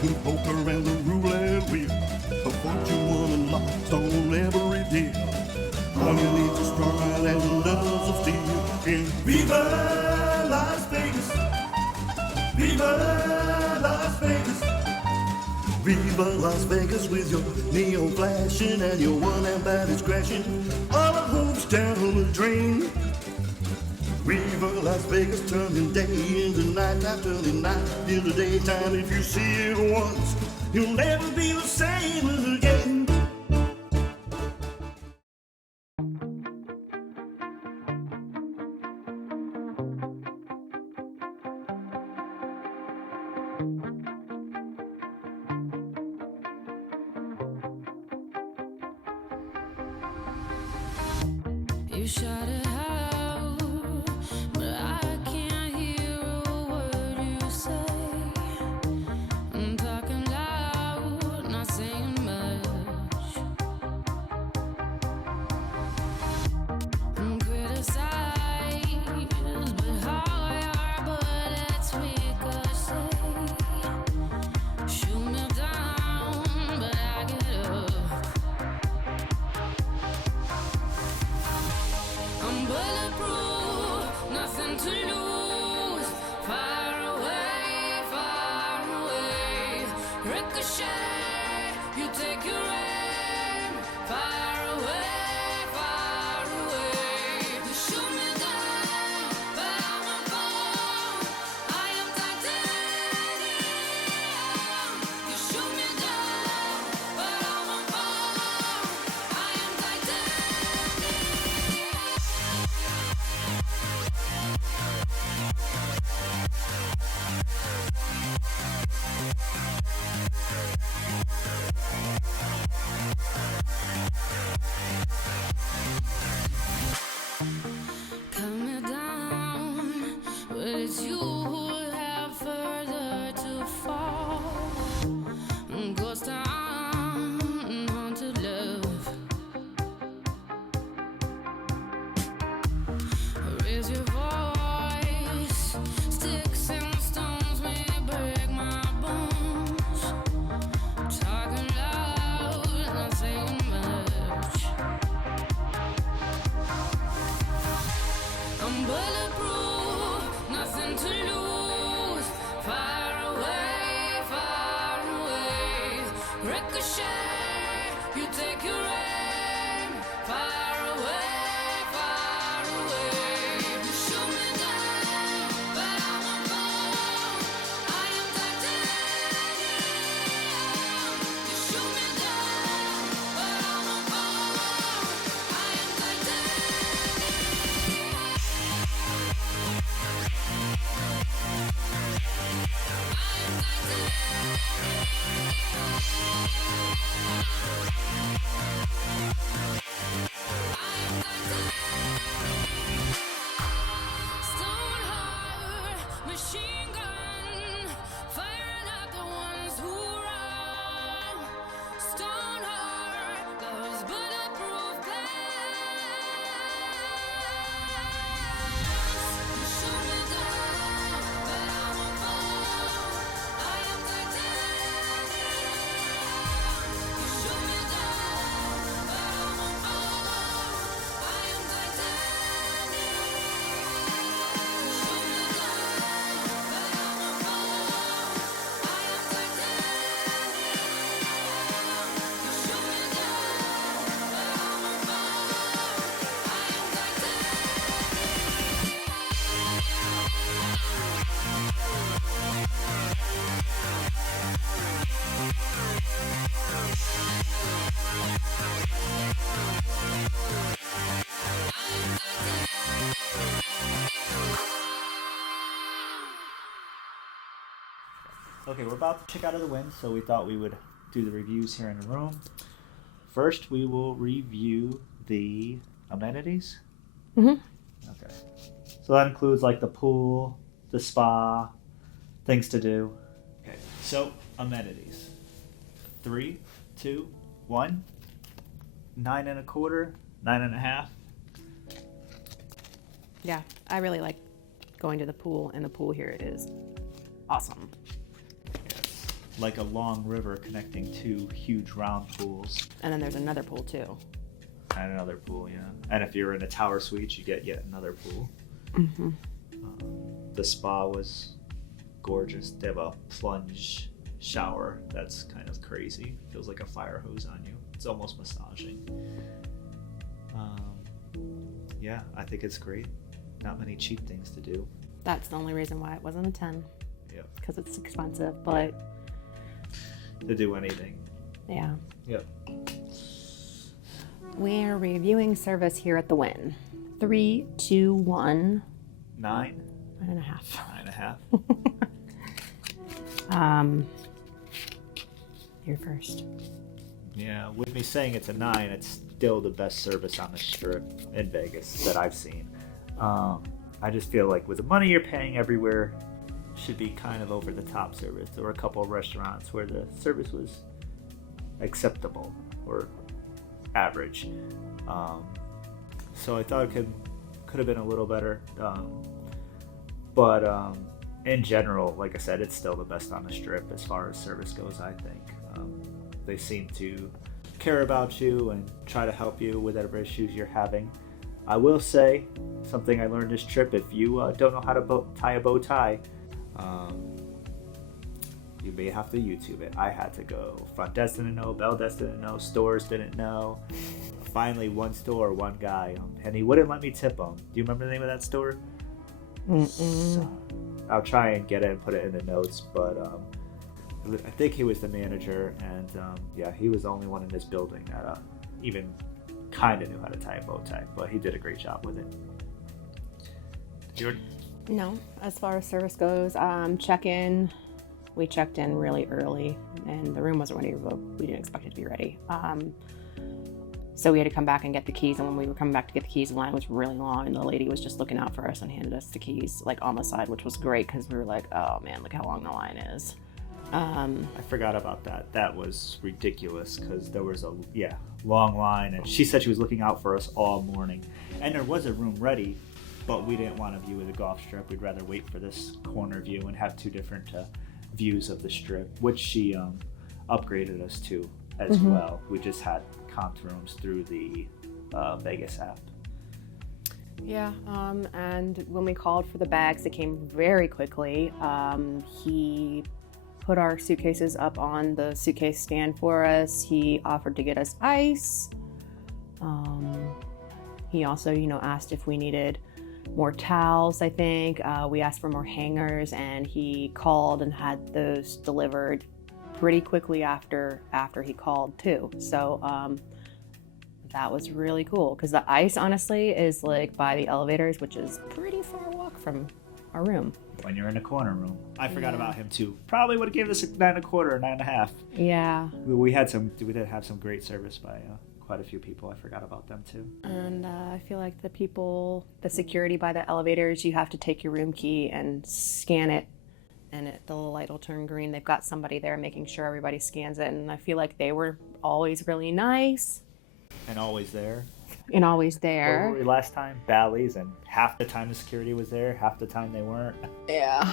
Keep poker and the roulette wheel. A fortune woman lost on every deal. All you need is strong and nerves of steel. In Viva Las Vegas. Viva Las Vegas. Viva Las Vegas with your neon flashing and your one-hand bandits crashing. All our hopes down the drain. Viva Las Vegas, turning day into night, not turning night into daytime. If you see it once, you'll never be the same again. You shot it out, but I can't hear a word you say. I'm talking loud, not saying much. I'm criticized, but how your bullets ricochet. Shoot me down, but I get up. I'm bulletproof, nothing to lose. Far away, ricochet. You take your aim. Far away. You shoot me down, but I won't fall. I am titanium. You shoot me down, but I won't fall. I am titanium. Cut me down, but it's you who have further to fall. Ghost town, haunted love. Raise your voice, sticks and stones may break my bones. Talking loud, not saying much. I'm bulletproof, nothing to lose. Far away, ricochet. You take your aim. Far away. You shoot me down, but I won't fall. I am titanium. You shoot me down, but I won't fall. I am titanium. Stone heart, machine gun, firing at the ones who run. Stone heart, those bulletproof glass. You shoot me down, but I won't fall. I am titanium. You shoot me down, but I won't fall. I am titanium. You shoot me down, but I won't fall. I am titanium. You shoot me down, but I won't fall. I am Okay, we're about to check out of the Wynn, so we thought we would do the reviews here in the room. First, we will review the amenities. Mm-hmm. Okay. So that includes like the pool, the spa, things to do. Okay, so amenities. 3, 2, 1. 9 1/4, 9 1/2. Yeah, I really like going to the pool, and the pool here is awesome. Yes. like a long river connecting two huge round pools. And then there's another pool too. And another pool, yeah. And if you're in a tower suite, you get yet another pool. Mm-hmm. The spa was gorgeous. They have a plunge shower that's kind of crazy. Feels like a fire hose on you. It's almost massaging. Yeah, I think it's great. Not many cheap things to do. That's the only reason why it wasn't a 10. Yep. Because it's expensive, but To do anything. yeah. Yep. We're reviewing service here at the Wynn. 3, 2, 1. 9. 9.5. 9.5. You're first. Yeah, with me saying it's a 9, it's still the best service on the strip in Vegas that I've seen. I just feel like with the money you're paying everywhere, should be kind of over the top service. There were a couple of restaurants where the service was acceptable or average. So I thought it could have been a little better. But in general, like I said, it's still the best on the strip as far as service goes, I think. They seem to care about you and try to help you with whatever issues you're having. I will say something I learned this trip: if you don't know how to tie a bow tie, you may have to YouTube it. I had to go. Front desk didn't know, bell desk didn't know, stores didn't know. Finally, one store, one guy, and he wouldn't let me tip him. Do you remember the name of that store? So, I'll try and get it and put it in the notes, but I think he was the manager, and yeah, he was the only one in this building that even kind of knew how to tie a bow tie, but he did a great job with it. No, as far as service goes, check-in, we checked in really early, and the room wasn't ready, but we didn't expect it to be ready. So we had to come back and get the keys, and when we were coming back to get the keys, the line was really long, and the lady was just looking out for us and handed us the keys, like, on the side, which was great, because we were like, oh man, look how long the line is. I forgot about that. That was ridiculous, because there was a long line, and she said she was looking out for us all morning, and there was a room ready, but we didn't want a view of the golf strip. We'd rather wait for this corner view and have two different views of the strip, which she upgraded us to as well. We just had comped rooms through the Vegas app. Yeah, and when we called for the bags, they came very quickly. He put our suitcases up on the suitcase stand for us. He offered to get us ice. He also, asked if we needed more towels, I think. We asked for more hangers, and he called and had those delivered pretty quickly after he called too. So that was really cool, because the ice honestly is like by the elevators, which is pretty far walk from our room. When you're in a corner room. I forgot about him too. Probably would have given us a 9.25 or 9.5. Yeah. We did have some great service by quite a few people. I forgot about them too. And I feel like the security by the elevators, you have to take your room key and scan it, and the little light will turn green. They've got somebody there making sure everybody scans it, and I feel like they were always really nice. And always there. And always Where there. were we last time? Bally's, and half the time the security was there, half the time they weren't. Yeah.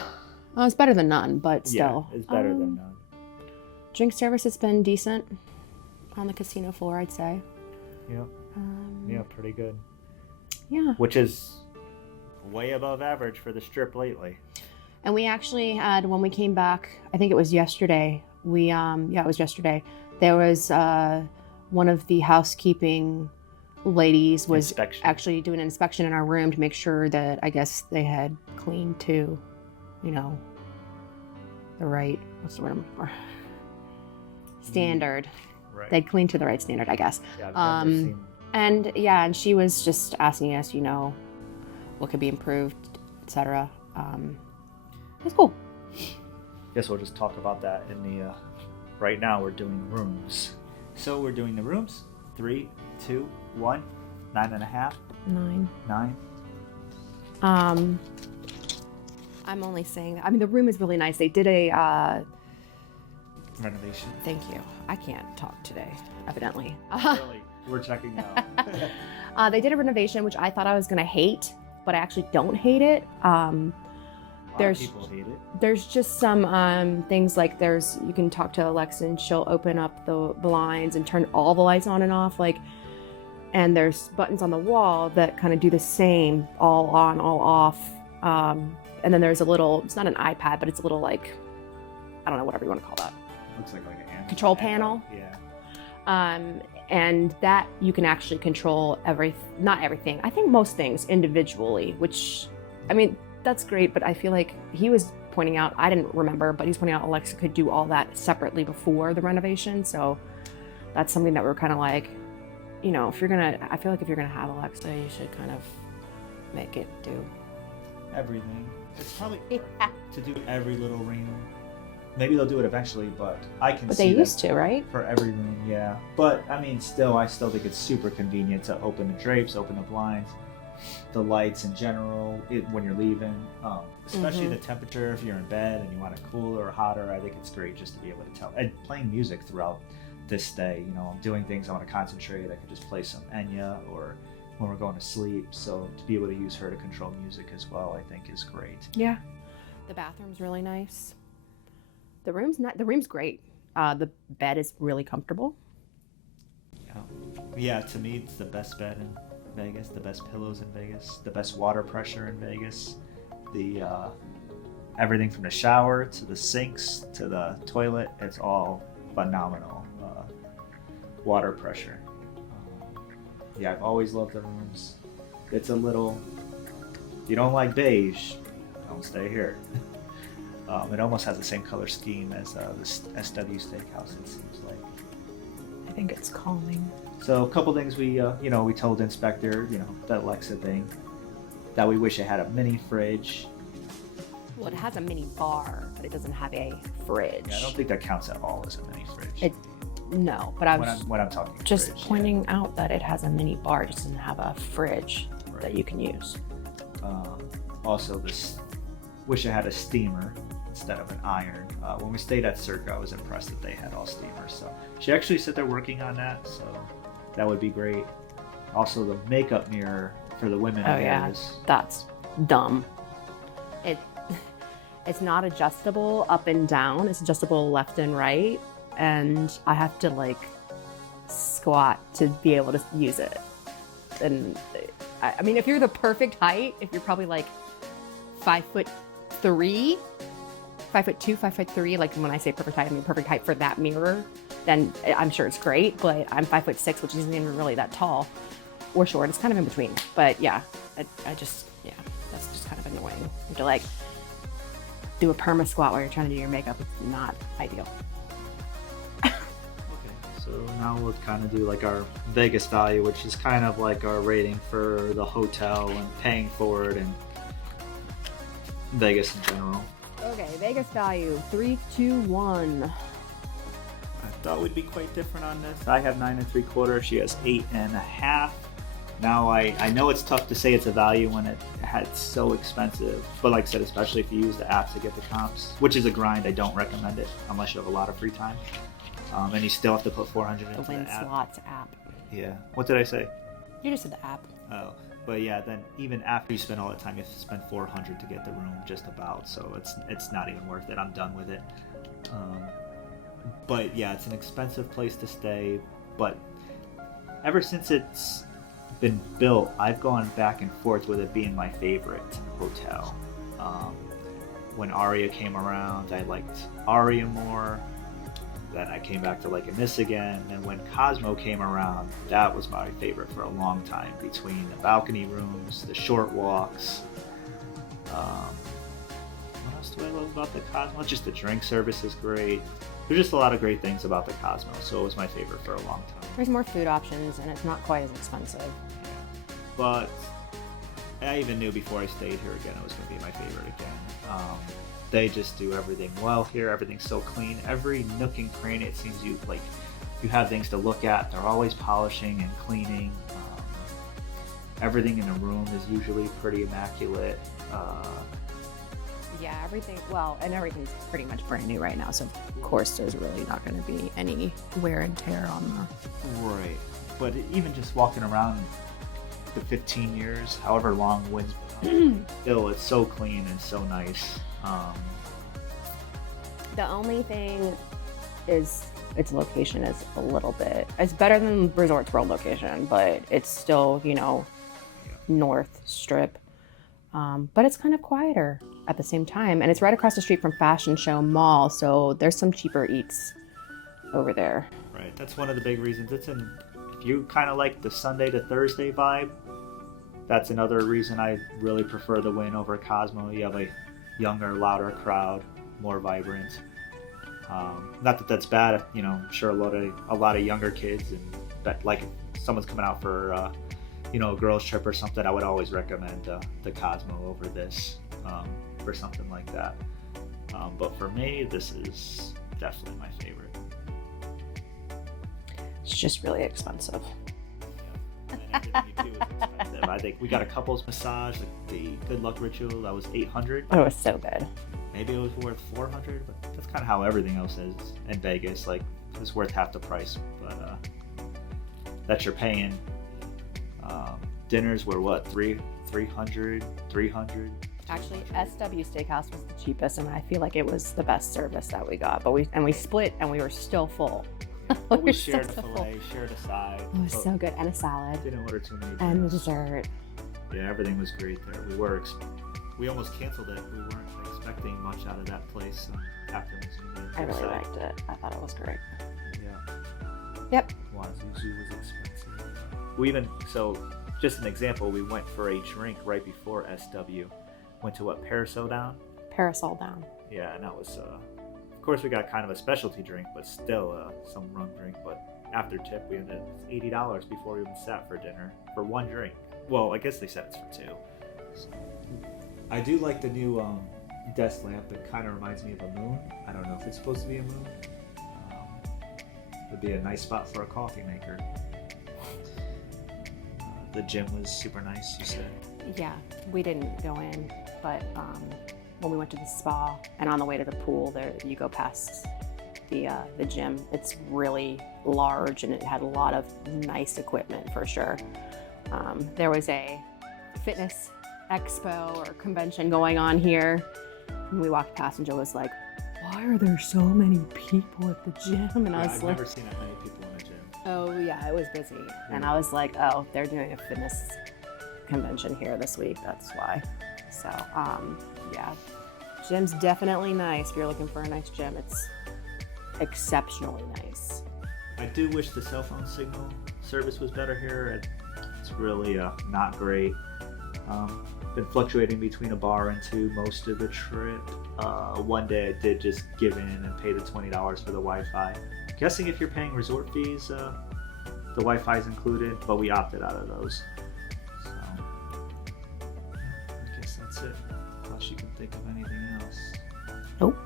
Well, it's better than none, but still. Yeah, it's better than none. Drink service has been decent on the casino floor, I'd say. Yeah. Yeah, pretty good. Yeah. Which is way above average for the strip lately. And we actually had, when we came back, I think it was yesterday, it was yesterday, there was one of the housekeeping ladies was actually doing an inspection in our room to make sure that, I guess, they had cleaned to, the right, what's the word I'm looking for? Standard. Right. They'd cleaned to the right standard, I guess. Yeah, I've never seen. And she was just asking us, what could be improved, etc. It was cool. Guess we'll just talk about that in the. Right now, we're doing rooms. So we're doing the rooms. 3, 2, 1, 9.5. 9. 9. I'm only saying that. I mean, the room is really nice. They did a Renovation. Thank you. I can't talk today, evidently. Really, we're checking out. They did a renovation, which I thought I was gonna hate, but I actually don't hate it. lot There's- of people hate it. There's just some things like you can talk to Alexa and she'll open up the blinds and turn all the lights on and off, like, and there's buttons on the wall that kind of do the same, all on, all off. And then there's a little, it's not an iPad, but it's a little, like, I don't know, whatever you want to call that. Looks like an Control panel. Yeah. And that you can actually control not everything. I think most things individually, which, I mean, that's great, but I feel like he was pointing out, I didn't remember, but he's pointing out Alexa could do all that separately before the renovation. So that's something that we're kind of like, you know, I feel like if you're gonna have Alexa, you should kind of make it do Everything. It's probably to do every little room. Maybe they'll do it eventually, but I can But see they that used to, right? for every room, yeah. But I mean, I still think it's super convenient to open the drapes, open the blinds, the lights in general when you're leaving. Especially the temperature if you're in bed and you want it cooler or hotter. I think it's great just to be able to tell. And playing music throughout this stay, you know, I'm doing things I want to concentrate. I could just play some Enya or when we're going to sleep. So to be able to use her to control music as well, I think is great. Yeah. The bathroom's really nice. The room's great. The bed is really comfortable. Yeah, to me, it's the best bed in Vegas, the best pillows in Vegas, the best water pressure in Vegas. The everything from the shower to the sinks to the toilet, it's all phenomenal water pressure. Yeah, I've always loved the rooms. It's a little, if you don't like beige, don't stay here. It almost has the same color scheme as the SW Steakhouse, it seems like. I think it's calming. So a couple things we told Inspector, that Alexa thing, that we wish it had a mini fridge. Well, it has a mini bar, but it doesn't have a fridge. Yeah, I don't think that counts at all as a mini fridge. No, but I was when I'm talking just fridge, pointing out that it has a mini bar, it doesn't have a fridge that you can use. Also, wish it had a steamer instead of an iron. When we stayed at Circa, I was impressed that they had all steamers. So she actually said they're working on that, so that would be great. Also, the makeup mirror for the women. Oh yeah, that's dumb. It's not adjustable up and down. It's adjustable left and right, and I have to like squat to be able to use it. And I mean, if you're the perfect height, if you're probably like 5'3", 5'2", 5'3", like when I say perfect height, I mean perfect height for that mirror, then I'm sure it's great. But I'm 5'6", which isn't even really that tall or short. It's kind of in between. But yeah, that's just kind of annoying. You have to like do a perma squat while you're trying to do your makeup. It's not ideal. Okay, so now we'll kind of do like our Vegas value, which is kind of like our rating for the hotel and paying for it and Vegas in general. Okay, Vegas value 3, 2, 1. I thought we'd be quite different on this. I have 9 3/4. She has 8.5. Now I know it's tough to say it's a value when it's so expensive, but like I said, especially if you use the app to get the comps, which is a grind. I don't recommend it unless you have a lot of free time, and you still have to put 400 into The Wynn the app. Slots app. Yeah. What did I say? You just said the app. Oh, but yeah, then even after you spend all that time, you have to spend 400 to get the room, just about. So it's not even worth it. I'm done with it. But yeah, it's an expensive place to stay. But ever since it's been built, I've gone back and forth with it being my favorite hotel. When Aria came around, I liked Aria more. Then I came back to liking this again. And when Cosmo came around, that was my favorite for a long time. Between the balcony rooms, the short walks. What else do I love about the Cosmo? Just the drink service is great. There's just a lot of great things about the Cosmo, so it was my favorite for a long time. There's more food options and it's not quite as expensive. Yeah. But I even knew before I stayed here again it was going to be my favorite again. They just do everything well here. Everything's so clean. Every nook and cranny, it seems you have things to look at. They're always polishing and cleaning. Everything in the room is usually pretty immaculate. Yeah, everything's pretty much brand new right now. So of course there's really not going to be any wear and tear on the... Right. But even just walking around the 15 years, however long Wynn's been open, still it's so clean and so nice. The only thing is its location is a little bit. It's better than Resorts World location, but it's still, you know, North Strip. But it's kind of quieter at the same time, and it's right across the street from Fashion Show Mall, so there's some cheaper eats over there. Right, that's one of the big reasons. If you kind of like the Sunday to Thursday vibe, that's another reason I really prefer the Wynn over Cosmo. You have a younger, louder crowd, more vibrant. Not that that's bad, you know. I'm sure a lot of younger kids, and that, like if someone's coming out for you know, a girls trip or something, I would always recommend the Cosmo over this for something like that. But for me, this is definitely my favorite. It's just really expensive. And everything you do is expensive. I think we got a couples massage, like the Good Luck Ritual, that was $800. Oh, it was so good. Maybe it was worth $400, but that's kind of how everything else is in Vegas. Like, it's worth half the price, but that you're paying. Dinners were what, $300? Actually, SW Steakhouse was the cheapest, and I feel like it was the best service that we got. But we split, and we were still full. But we were shared a still full. fillet, shared a side. It was so good, and a salad, Didn't order too many and dinners. dessert. Yeah, everything was great there. We almost canceled it. We weren't expecting much out of that place after Michigan. I really liked it. I thought it was great. Yeah. Yep. Wazuzu was expensive. Just an example, we went for a drink right before SW. Went to what, Parasol Down? Parasol Down. Yeah, and that was, of course we got kind of a specialty drink, but still some rum drink. But after tip, we ended up $80 before we even sat for dinner for one drink. Well, I guess they said it's for two. So, I do like the new desk lamp. It kind of reminds me of a moon. I don't know if it's supposed to be a moon. It'd be a nice spot for a coffee maker. The gym was super nice, you said. Yeah, we didn't go in, but when we went to the spa and on the way to the pool, there you go past the gym. It's really large and it had a lot of nice equipment for sure. There was a fitness expo or convention going on here, and we walked past and Joe was like, "Why are there so many people at the gym?" And I was I've like, never seen that many people in a gym. "Oh yeah, it was busy." And I was like, "Oh, they're doing a fitness convention here this week. That's why." So, yeah, gym's definitely nice. If you're looking for a nice gym, it's exceptionally nice. I do wish the cell phone signal service was better here. It's really not great. Been fluctuating between a bar and two most of the trip. One day I did just give in and pay the $20 for the Wi-Fi. Guessing if you're paying resort fees, the Wi-Fi is included, but we opted out of those. So, yeah, I guess that's it. Unless you can think of anything else. Nope.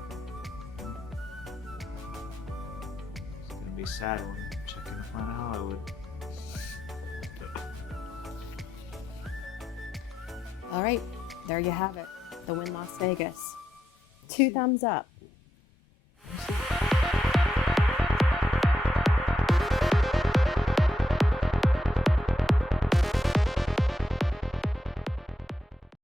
It's gonna be sad when we check in to find out Hollywood. All right, there you have it. The Wynn Las Vegas. 2 thumbs up.